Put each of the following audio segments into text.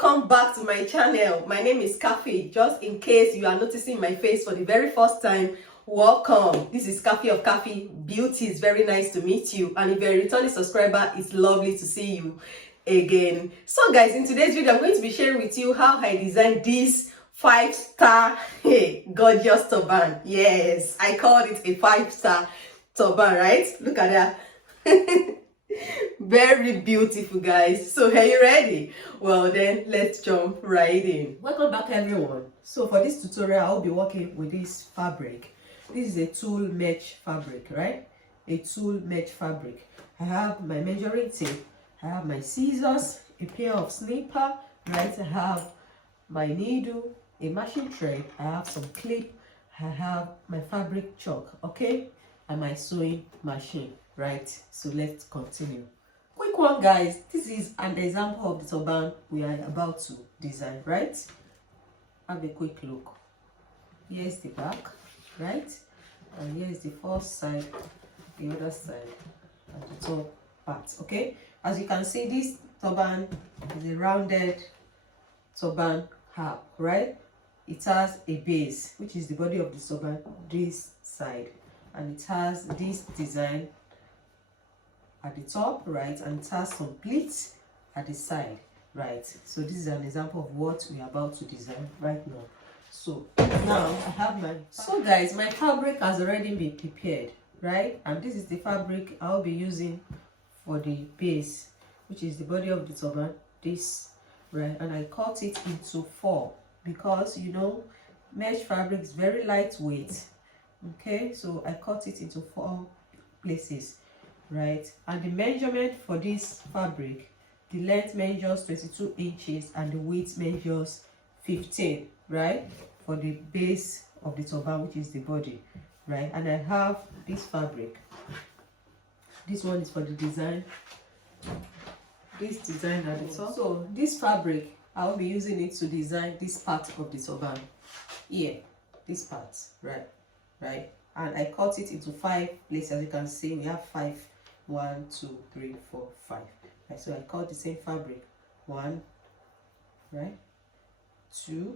welcome back to my channel. My name is Cafe. Just in case you are noticing my face for the very first time, welcome. This is Cafe of Cafe Beauty. It's very nice to meet you, and if you're a returning subscriber, it's lovely to see you again. So guys, in today's video I'm going to be sharing with you how I designed this 5-star gorgeous turban. Yes, I called it a 5-star turban, right? Look at that. Very beautiful, guys. So are you ready? Well then, let's jump right in. Welcome back, everyone. So for this tutorial I'll be working with this fabric. This is a tulle mesh fabric, right? A tulle mesh fabric. I have my measuring tape, I have my scissors, a pair of snipper, right? I have my needle, a machine thread, I have some clip, I have my fabric chalk, okay, and my sewing machine, right? So let's continue. Quick one, guys. This is an example of the turban we are about to design, right? Have a quick look. Here's the back, right? And here's the first side, the other side, and the top part, okay? As you can see, this turban is a rounded turban cap, right? It has a base, which is the body of the turban, this side, and it has this design at the top, right, and it has some pleats at the side, right? So this is an example of what we are about to design right now. So now I have my guys, my fabric has already been prepared, right? And this is the fabric I'll be using for the base, which is the body of the turban, this, right? And I cut it into 4 because, you know, mesh fabric is very lightweight, okay? So I cut it into 4 places, right? And the measurement for this fabric, the length measures 22 inches and the width measures 15, right, for the base of the turban, which is the body, right? And I have this fabric. This one is for the design, this design at the top. So this fabric, I'll be using it to design this part of the turban here, this part, right? And I cut it into 5 places. As you can see, we have 5. 1, 2, 3, 4, 5. Right, so I cut the same fabric. 1, right? 2,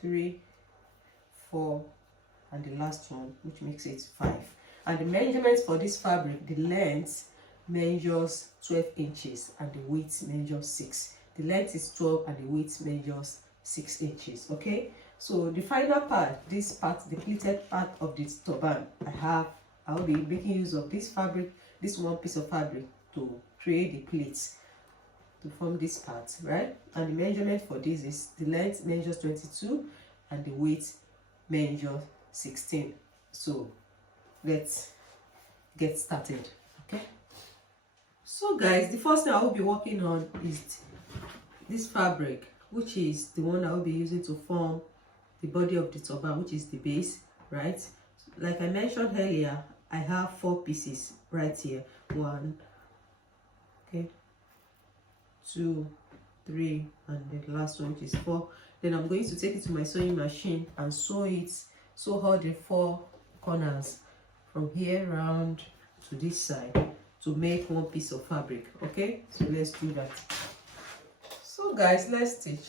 3, 4, and the last one, which makes it 5. And the measurements for this fabric, the length measures 12 inches and the width measures 6. The length is 12 and the width measures 6 inches. Okay, so the final part, this part, the pleated part of this turban, I'll be making use of this fabric, this one piece of fabric, to create the pleats to form this part, right? And the measurement for this is the length measures 22 and the width measures 16. So let's get started, okay? So guys, the first thing I will be working on is this fabric, which is the one I will be using to form the body of the turban, which is the base, right? Like I mentioned earlier, I have 4 pieces right here. 1, okay, 2, 3, and the last one, which is 4. Then I'm going to take it to my sewing machine and sew all the 4 corners from here around to this side to make one piece of fabric. Okay, so let's do that. So guys, let's stitch.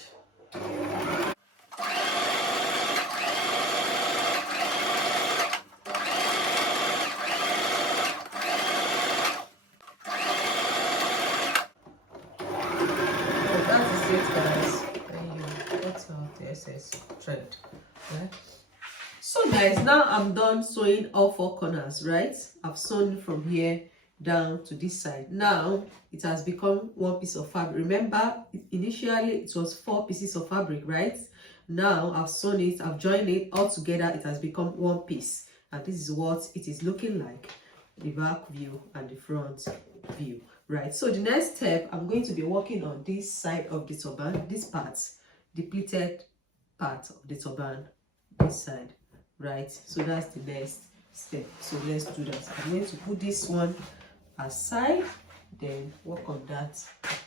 Thread, right? So guys, now I'm done sewing all 4 corners, right? I've sewn from here down to this side. Now it has become one piece of fabric. Remember, initially it was 4 pieces of fabric, right? Now I've sewn it, I've joined it all together. It has become one piece, and this is what it is looking like, the back view and the front view, right? So the next step, I'm going to be working on this side of the turban, this part, the pleated part of the turban, this side, right? So that's the next step. So let's do that. I'm going to put this one aside, then work on that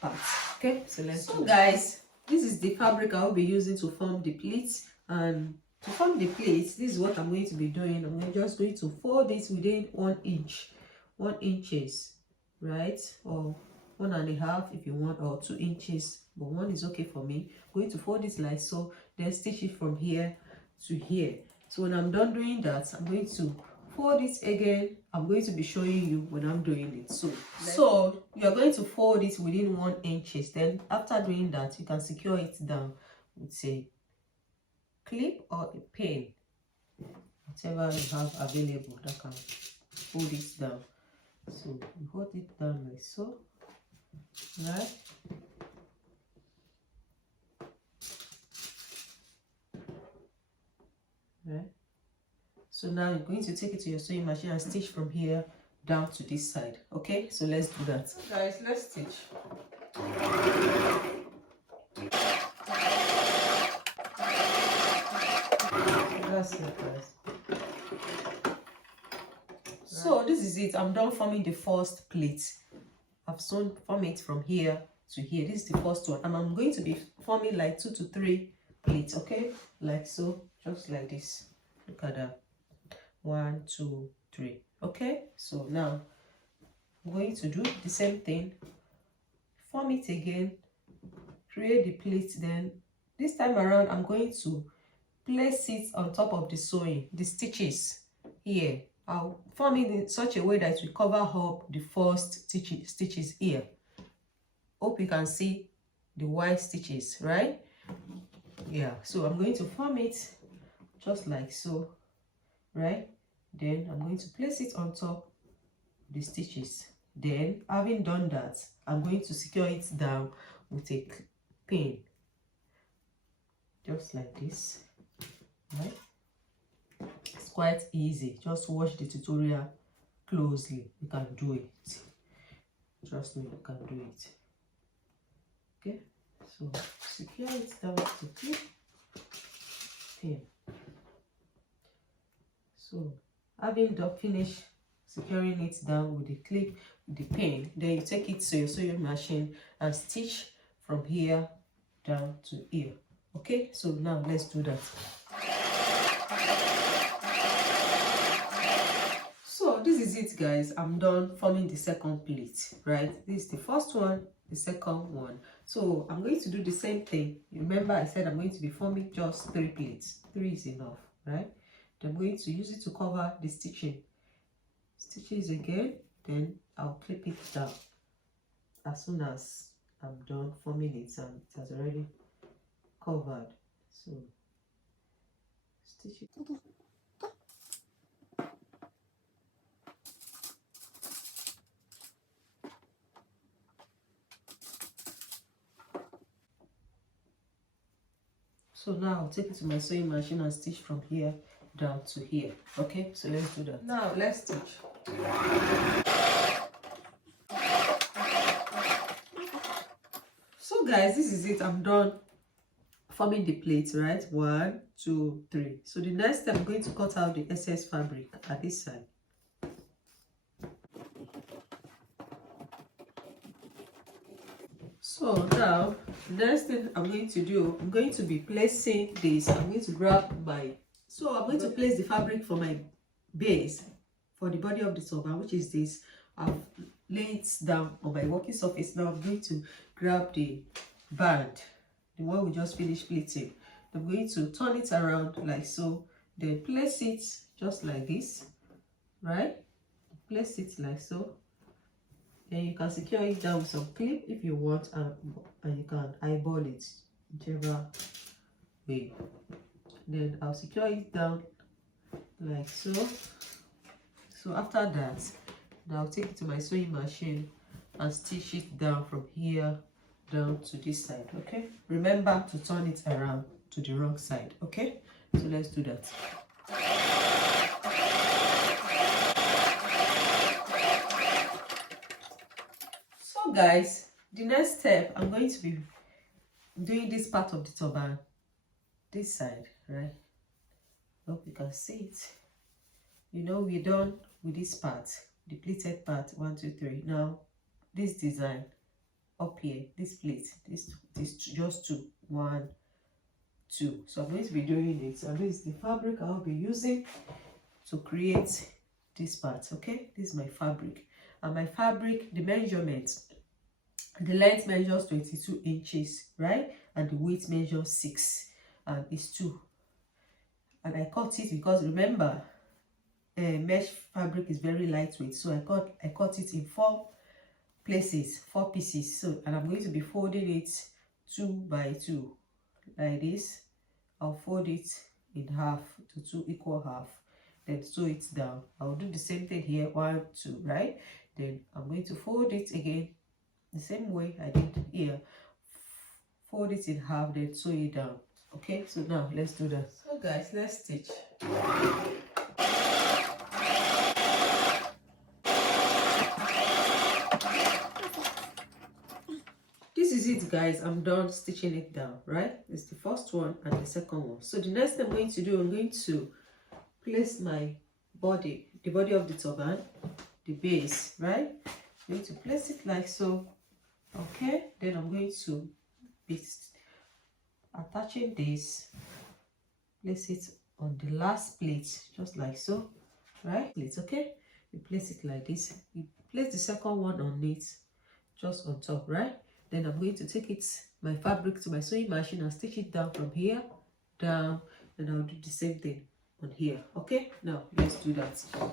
part. Okay, so let's do guys, this is the fabric I will be using to form the pleats. And to form the pleats, this is what I'm going to be doing. I'm just going to fold this within 1 inch, 1 inches, right? Or 1.5 if you want, or 2 inches but one is okay for me. I'm going to fold this like so, then stitch it from here to here. So when I'm done doing that, I'm going to fold it again. I'm going to be showing you when I'm doing it. So you're going to fold it within 1 inch. Then after doing that, you can secure it down with a clip or a pin, whatever you have available that can hold it down. So you hold it down like so, right? Right. So now you're going to take it to your sewing machine and stitch from here down to this side. Okay, so let's do that. So guys, let's stitch. That's it, guys. So this is it. I'm done forming the first plate. I've formed it from here to here. This is the first one, and I'm going to be forming like 2 to 3 plates. Okay, like so, just like this. Look at that. 1, 2, 3. Okay, so now I'm going to do the same thing. Form it again, create the plate. Then this time around, I'm going to place it on top of the sewing, the stitches here. I'll form it in such a way that it will cover up the first stitches here. Hope you can see the white stitches, right? Yeah, so I'm going to form it just like so, right? Then I'm going to place it on top of the stitches. Then having done that, I'm going to secure it down with a pin, just like this, right? It's quite easy. Just watch the tutorial closely. You can do it. Trust me, you can do it. Okay, so secure it down to clip, pin. So having finished securing it down with the clip, the pin, then you take it to your sewing machine and stitch from here down to here. Okay, so now let's do that. So this is it, guys. I'm done forming the second plate, right? This is the first one, the second one. So I'm going to do the same thing. Remember I said I'm going to be forming just 3 plates. 3 is enough, right? I'm going to use it to cover the stitches again. Then I'll clip it down as soon as I'm done forming it, and it has already covered. So stitch it. So now I'll take it to my sewing machine and stitch from here down to here. Okay, so let's do that. Now let's stitch. So guys, this is it. I'm done forming the plates, right? 1, 2, 3. So the next step, I'm going to cut out the excess fabric at this side. So now the next thing I'm going to do, I'm going to be placing this. I'm going to grab my, so I'm going to place the fabric for my base for the body of the turban, which is this. I've laid it down on my working surface. Now I'm going to grab the band, the one we just finished pleating. I'm going to turn it around like so, then place it just like this, right? Place it like so. Then you can secure it down with some clip if you want, and you can eyeball it whichever way. Then I'll secure it down like so. So after that, now I'll take it to my sewing machine and stitch it down from here down to this side. Okay, remember to turn it around to the wrong side. Okay, so let's do that. So guys, the next step, I'm going to be doing this part of the turban, this side, right? Hope you can see it. You know, we're done with this part, the pleated part. 1, 2, 3. Now this design up here, this plate, this just 2, 1, 2. So I'm going to be doing it. So this is the fabric I'll be using to create this part. Okay, this is my fabric, and my fabric, the measurements The length measures 22 inches, right? And the width measures 6 and it's 2. And I cut it because remember, mesh fabric is very lightweight, so I cut it in 4 places, 4 pieces. So, and I'm going to be folding it 2 by 2 like this. I'll fold it in half to 2 equal half, then sew it down. I'll do the same thing here, 1, 2, right? Then I'm going to fold it again the same way I did here. Fold it in half, then sew it down. Okay, so now let's do that. So guys, let's stitch. This is it guys, I'm done stitching it down, right? It's the first one and the second one. So the next thing I'm going to do, I'm going to place my body, the body of the turban, the base, right? I'm going to place it like so. Okay, then I'm going to be attaching this, place it on the last plate, just like so, right? Plate, okay? You place it like this. You place the second one on it, just on top, right? Then I'm going to take it, my fabric, to my sewing machine and stitch it down from here down, and I'll do the same thing on here. Okay, now let's do that. Now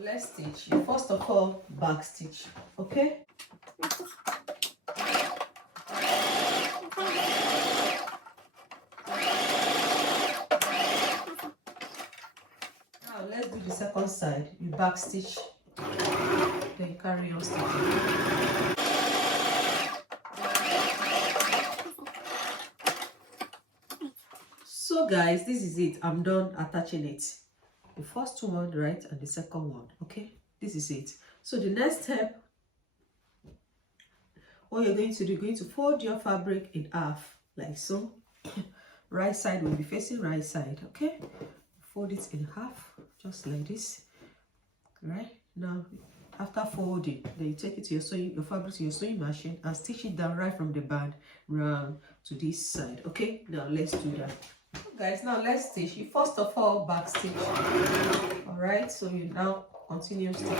let's stitch. First of all, back stitch. Okay, now let's do the second side. You back stitch, then carry on stitching. So guys, this is it. I'm done attaching it. The first one, right, and the second one. Okay, this is it. So the next step, what you're going to do, you're going to fold your fabric in half like so. Right side will be facing right side. Okay, fold it in half just like this. Right now, after folding, then you take it to your fabric to your sewing machine and stitch it down right from the band round to this side. Okay, now let's do that. Guys, now let's stitch. You first of all back stitch. All right, so you now continue stitching.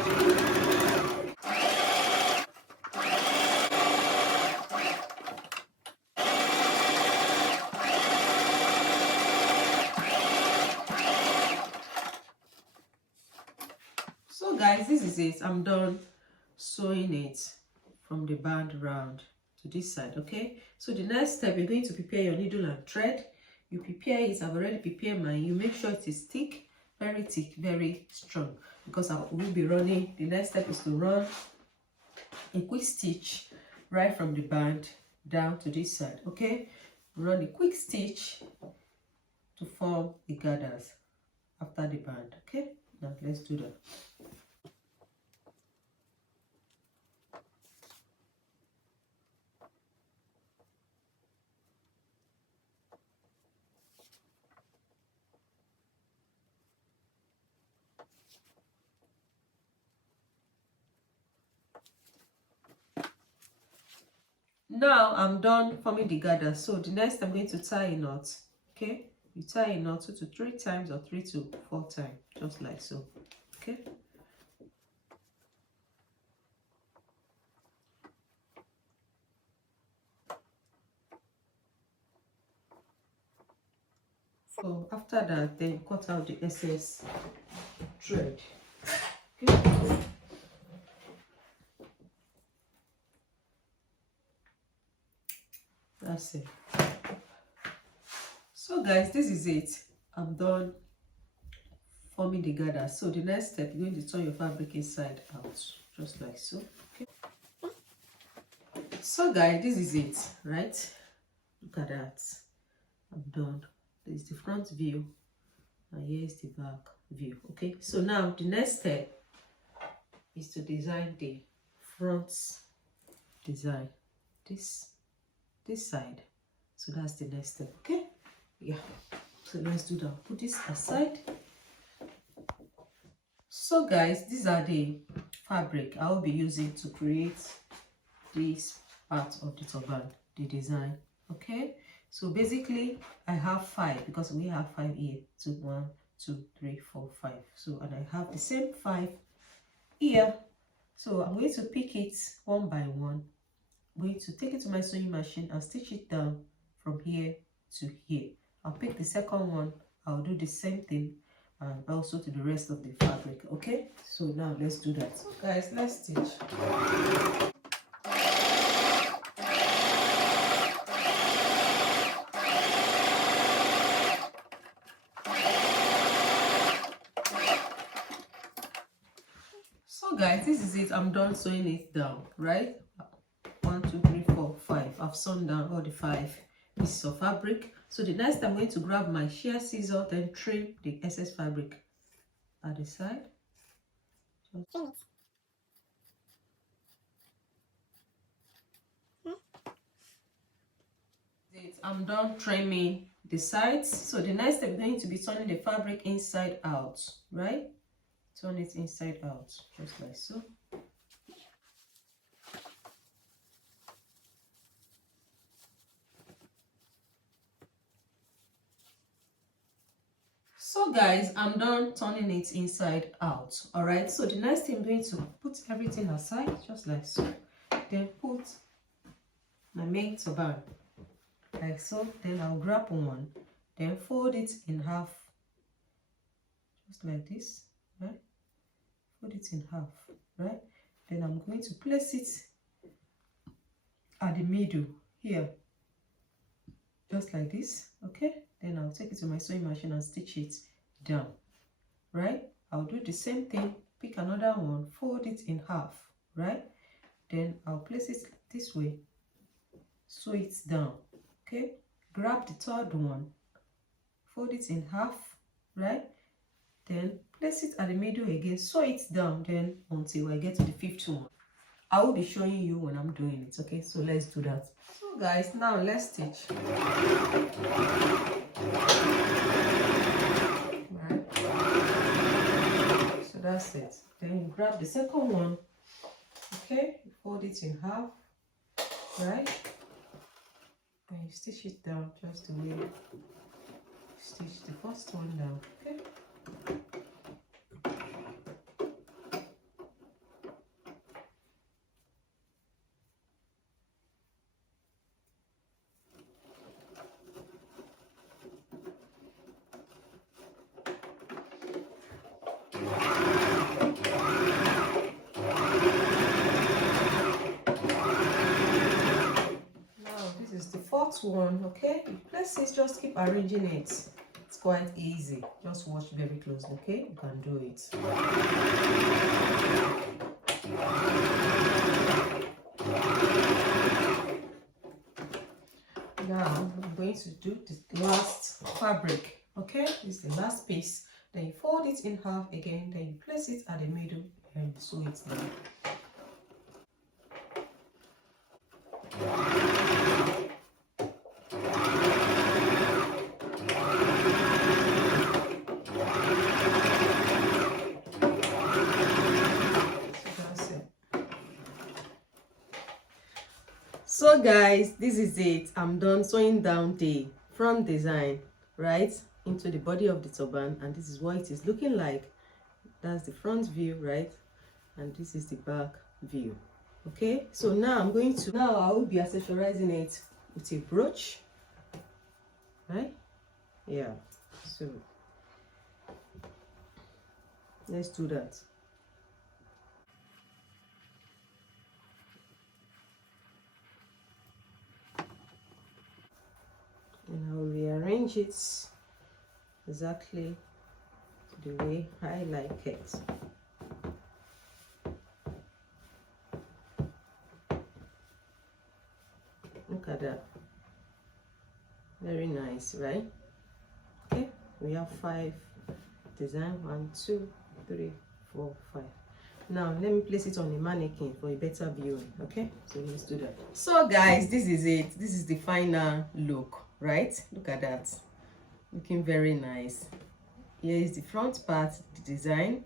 So guys, this is it. I'm done sewing it from the band round to this side. Okay, so the next step, you're going to prepare your needle and thread. You prepare it. I've already prepared mine. You make sure it is thick, very strong, because I will be running. The next step is to run a quick stitch right from the band down to this side. Okay, run a quick stitch to form the gathers after the band. Okay, now let's do that. Now I'm done forming the gather. So the next I'm going to tie a knot. Okay, you tie a knot 2 to 3 times or 3 to 4 times, just like so. Okay, so after that, then cut out the excess thread. Okay. That's it. So guys, this is it. I'm done forming the gather. So the next step, you're going to turn your fabric inside out, just like so. Okay, so guys, this is it, right? Look at that. I'm done. This is the front view and here is the back view. Okay, so now the next step is to design the front design, this side. So that's the next step. Okay, yeah, so let's do that. Put this aside. So guys, these are the fabric I will be using to create this part of the turban, the design. Okay, so basically I have 5 because we have 5 here. 2, 1, 2, 3, 4, 5. So, and I have the same 5 here. So I'm going to pick it one by one going to take it to my sewing machine and stitch it down from here to here. I'll pick the second one. I'll do the same thing and also to the rest of the fabric. Okay, so now let's do that. So guys, let's stitch. So guys, this is it. I'm done sewing it down, right? 1 2 3 4 5. I've sewn down all the 5 pieces of fabric. So the next I'm going to grab my shear scissor, then trim the excess fabric at the side. Trim it. I'm done trimming the sides. So the next I'm going to be turning the fabric inside out, right? Turn it inside out, just like so. So guys, I'm done turning it inside out. All right, so the next thing I'm going to put everything aside, just like so. Then put my main turban, like so. Then I'll grab one, then fold it in half, just like this, right? Fold it in half, right? Then I'm going to place it at the middle here, just like this. Okay, then I'll take it to my sewing machine and stitch it down, right? I'll do the same thing, pick another one, fold it in half, right? Then I'll place it this way, sew it down. Okay, grab the third one, fold it in half, right? Then place it at the middle again, sew it down, then until I get to the 5th one. I will be showing you when I'm doing it. Okay, so let's do that. So guys, now let's stitch. Right. So that's it. Then you grab the second one. Okay, you fold it in half, right? Then you stitch it down just the way you stitch the first one down. Okay. The 4th one, okay, you place it, just keep arranging it. It's quite easy. Just watch very closely, okay? You can do it. Now I'm going to do the last fabric, okay? This is the last piece. Then you fold it in half again, then you place it at the middle and sew it down. So guys, this is it. I'm done sewing down the front design right into the body of the turban, and this is what it is looking like. That's the front view, right? And this is the back view. Okay, so now I will be accessorizing it with a brooch, right? Yeah, so let's do that. And I will rearrange it exactly the way I like it. Look at that. Very nice, right? Okay, we have 5 design. 1 2 3 4 5. Now let me place it on the mannequin for a better viewing. Okay, so let's do that. So guys, this is it. This is the final look, right? Look at that, looking very nice. Here is the front part, the design,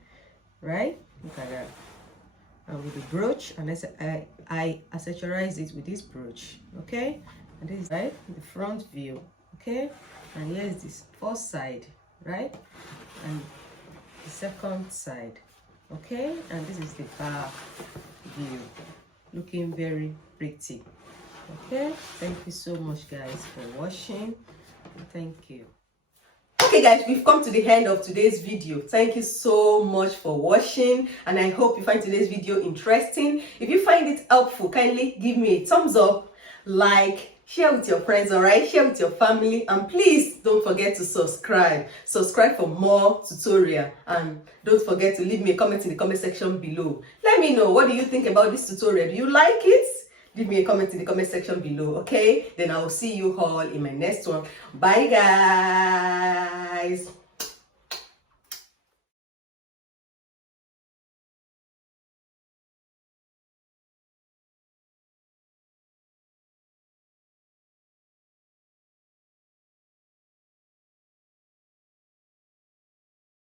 right? Look at that. And with the brooch, and I accessorize it with this brooch, okay? And this is right, the front view, okay? And here is this first side, right? And the second side, okay? And this is the back view, looking very pretty. Okay, thank you so much guys for watching. Thank you. Okay guys, we've come to the end of today's video. Thank you so much for watching, and I hope you find today's video interesting. If you find it helpful, kindly give me a thumbs up, like, share with your friends, alright? Share with your family, and please don't forget to subscribe. Subscribe for more tutorial, and don't forget to leave me a comment in the comment section below. Let me know, what do you think about this tutorial? Do you like it? Leave me a comment in the comment section below, okay? Then I will see you all in my next one. Bye guys.